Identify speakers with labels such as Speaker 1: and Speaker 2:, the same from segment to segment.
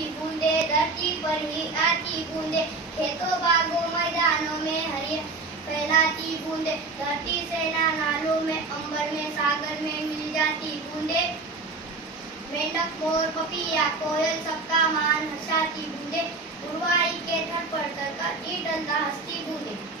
Speaker 1: फैलाती बूंदे, धरती पर ही आती बूंदे। खेतों, बागों, मैदानों में हरिया फैलाती बूंदे। धरती से नालों में, अंबर में, सागर में मिल जाती बूंदे। मेंढक, मोर, पपिया, कोयल सबका मान हंसाती बूंदे। उर्वाई के थर पर तरकती डंडा हंसती बूंदे।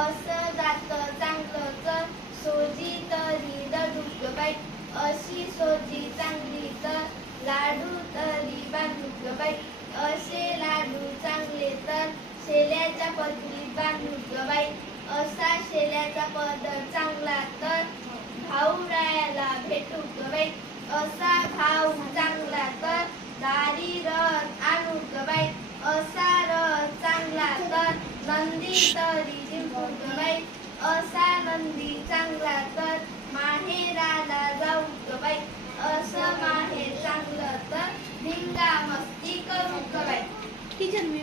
Speaker 1: असं जात चांगलं तर सोजी तरी दुखलं बाई. अशी सोजी चांगली तर लाडू तरी बांधुकलं बाई. असे लाडू चांगले तर शेल्याच्या पदरीत बांधुकलं बाई. असा शेल्याचा पदर चांगला तर भाऊरायाला भेटू भेटूक बाई. असा भाऊ चांगला तर दारी रथ आणूक बाई. असा रथ चांगला तर नंदी तरी बाई असा नंदी चांगला तर माहेराला जाऊ बाई असं माहेर चांगलं तर धिंगा मस्ती करूक बाई मी